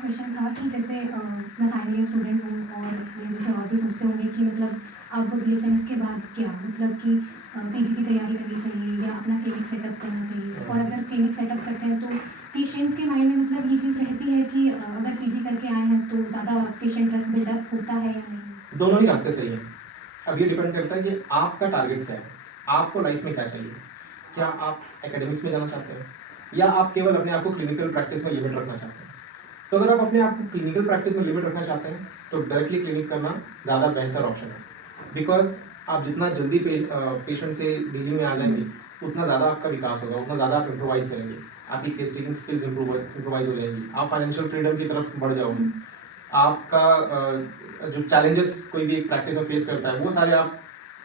Question था कि जैसे मैं फाइनल ईयर स्टूडेंट हूँ और ये जैसे और भी सोचते होंगे कि मतलब अब बीएचएमएस के बाद क्या मतलब कि पीजी की तैयारी करनी चाहिए या अपना क्लिनिक सेटअप करना चाहिए, और अगर क्लिनिक सेटअप करते हैं तो पेशेंट्स के माइंड में मतलब ये चीज़ रहती है कि अगर पीजी करके आए हैं तो ज़्यादा पेशेंट ट्रस्ट बिल्डअप होता है या नहीं? दोनों ही रास्ते सही हैं। अब ये डिपेंड करता है कि आपका टारगेट क्या है, आपको लाइफ में क्या चाहिए। क्या आप एकेडमिक्स में जाना चाहते हैं या आप केवल अपने आप को क्लिनिकल प्रैक्टिस में लिमिट रखना चाहते हैं? तो अगर आप अपने आप को क्लिनिकल प्रैक्टिस में लिमिट रखना चाहते हैं तो डायरेक्टली क्लिनिक करना ज़्यादा बेहतर ऑप्शन है। बिकॉज आप जितना जल्दी पेशेंट से डीलिंग में आ जाएंगे उतना ज़्यादा आपका विकास होगा, उतना ज़्यादा आप इम्प्रोवाइज करेंगे, आपकी केस टेकिंग स्किल्स इम्प्रोवाइज हो जाएंगी, आप फाइनेंशियल फ्रीडम की तरफ बढ़ जाओगे। आपका जो चैलेंजेस कोई भी एक प्रैक्टिस में फेस करता है वो सारे आप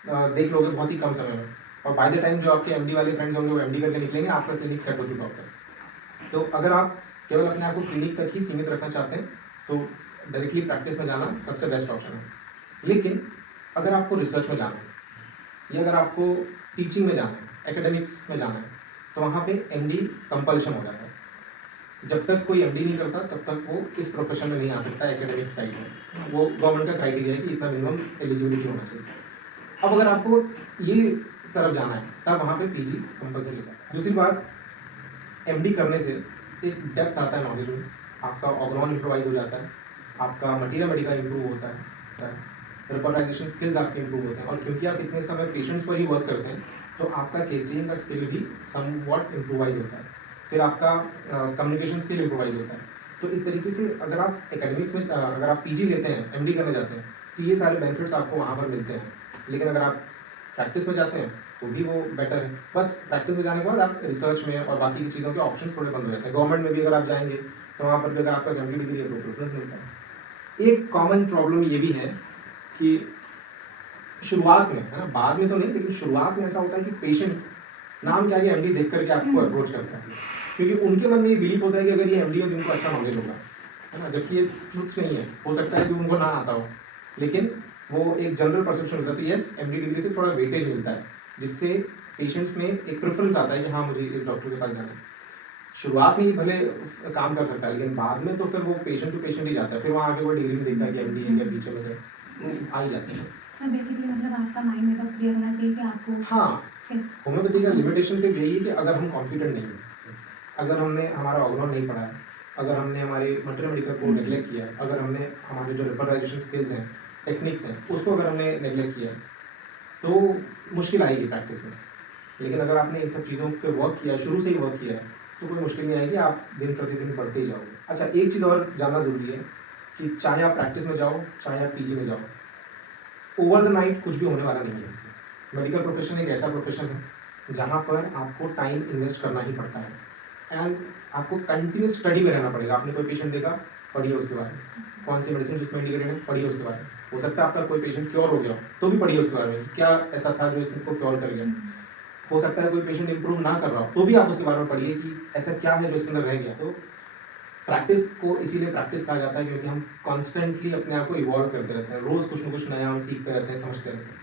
देख लोगे बहुत ही कम समय में, और बाय द टाइम जो आपके एमडी वाले फ्रेंड्स होंगे वो एमडी करके निकलेंगे, आपका क्लिनिक सेट हो चुका होता है। तो अगर आप केवल अपने आप को क्लिनिक तक ही सीमित रखना चाहते हैं तो डायरेक्टली प्रैक्टिस में जाना सबसे बेस्ट ऑप्शन है। लेकिन अगर आपको रिसर्च में जाना है या अगर आपको टीचिंग में जाना है, एकेडमिक्स में जाना है, तो वहाँ पे एमडी कंपल्शन हो जाता है। जब तक कोई एमडी नहीं करता तब तक वो इस प्रोफेशन में नहीं आ सकता एकेडमिक साइड में। वो गवर्नमेंट का क्राइटेरिया है कि इतना मिनिमम एलिजिबिलिटी होना चाहिए। अब अगर आपको ये तरफ जाना है तब वहाँ पे पीजी कंपल्सरी है। दूसरी बात, एमडी करने से एक डेप्थ आता है नॉलेज में, आपका ऑर्गन इम्प्रोवाइज हो जाता है, आपका मटीरियल मेडिकल इम्प्रूव होता है, रिकॉर्डाइजेशन स्किल्स आपके इम्प्रूव होते हैं, और क्योंकि आप इतने समय पेशेंट्स पर ही वर्क करते हैं तो आपका केस का स्किल भी समवॉट इम्प्रोवाइज होता है। फिर आपका कम्युनिकेशन स्किल इम्प्रोवाइज होता है। तो इस तरीके से अगर आप एकेडमिक्स में अगर आप पीजी लेते हैं, एमडी करने जाते हैं, तो ये सारे बेनिफिट्स आपको वहाँ पर मिलते हैं। लेकिन अगर आप प्रैक्टिस में जाते हैं तो भी वो बेटर है। बस प्रैक्टिस में जाने के बाद आप रिसर्च में और बाकी की चीज़ों के ऑप्शन थोड़े बंद हो जाते हैं। गवर्नमेंट में भी अगर आप जाएंगे तो वहाँ पर भी अगर आपका एमडी डिग्री है तो प्रेफरेंस मिलता है। एक कॉमन प्रॉब्लम ये भी है कि शुरुआत में, है ना, बाद में तो नहीं, लेकिन शुरुआत में ऐसा होता है कि पेशेंट नाम क्या है एमडी देख करके आपको अप्रोच करता है, क्योंकि उनके मन में ये बिलीव होता है कि अगर ये एमडी हो तो उनको अच्छा नॉलेज होगा, है ना, जबकि ये ट्रुथ नहीं है। हो सकता है कि उनको ना आता हो, लेकिन वो एक जनरल परसेप्शन होता है। तो यस, एमडी डिग्री से थोड़ा वेटेज मिलता है, जिससे पेशेंट्स में एक प्रेफरेंस आता है कि हाँ मुझे इस डॉक्टर के पास जाना है। शुरुआत में ही भले काम कर सकता है, लेकिन बाद में तो फिर वो पेशेंट टू पेशेंट ही जाता है। फिर वहाँ आके वो डिग्री में देखता है कि एमडी है या बीएचएमएस है, वो आ ही जाते हैं। सर बेसिकली मतलब आपका माइंड मेकअप क्लियर होना चाहिए कि आपको हाँ, होम्योपैथी का लिमिटेशन सिर्फ यही है कि अगर हम कॉन्फिडेंट नहीं है, अगर हमने हमारा ऑर्गन नहीं पढ़ा है, अगर हमने हमारे मटेरियल मेडिकल को नेग्लेक्ट किया है, अगर हमने हमारे जो रिकॉर्डाइजेशन स्किल्स हैं, टेक्निक्स हैं, उसको अगर हमने नेग्लेक्ट किया है तो मुश्किल आएगी प्रैक्टिस में। लेकिन अगर आपने इन सब चीज़ों पे वर्क किया, शुरू से ही वर्क किया है, तो कोई मुश्किल नहीं आएगी, आप दिन प्रतिदिन बढ़ते ही जाओगे। अच्छा, एक चीज़ और जानना ज़रूरी है कि चाहे आप प्रैक्टिस में जाओ, चाहे आप पीजी में जाओ, ओवर द नाइट कुछ भी होने वाला नहीं है। मेडिकल प्रोफेशन एक ऐसा प्रोफेशन है जहाँ पर आपको टाइम इन्वेस्ट करना ही पड़ता है, एंड आपको कंटिन्यूस स्टडी में रहना पड़ेगा। आपने कोई पेशेंट देखा, पढ़िए उसके बारे में, कौन सी मेडिसिन जिसमें इंडिकेटेड है, पढ़िए उसके बारे में। हो सकता है आपका कोई पेशेंट क्योर हो गया तो भी पढ़िए उसके बारे में, क्या ऐसा था जो इसको क्योर कर गया। हो सकता है कोई पेशेंट इंप्रूव ना कर रहा हो तो भी आप उसके बारे में पढ़िए कि ऐसा क्या है जो इसके अंदर रह गया। तो प्रैक्टिस को इसीलिए प्रैक्टिस कहा जाता है क्योंकि हम कॉन्स्टेंटली अपने आप को इवॉल्व करते रहते हैं, रोज़ कुछ ना कुछ नया हम सीखते रहते हैं, समझते रहते हैं।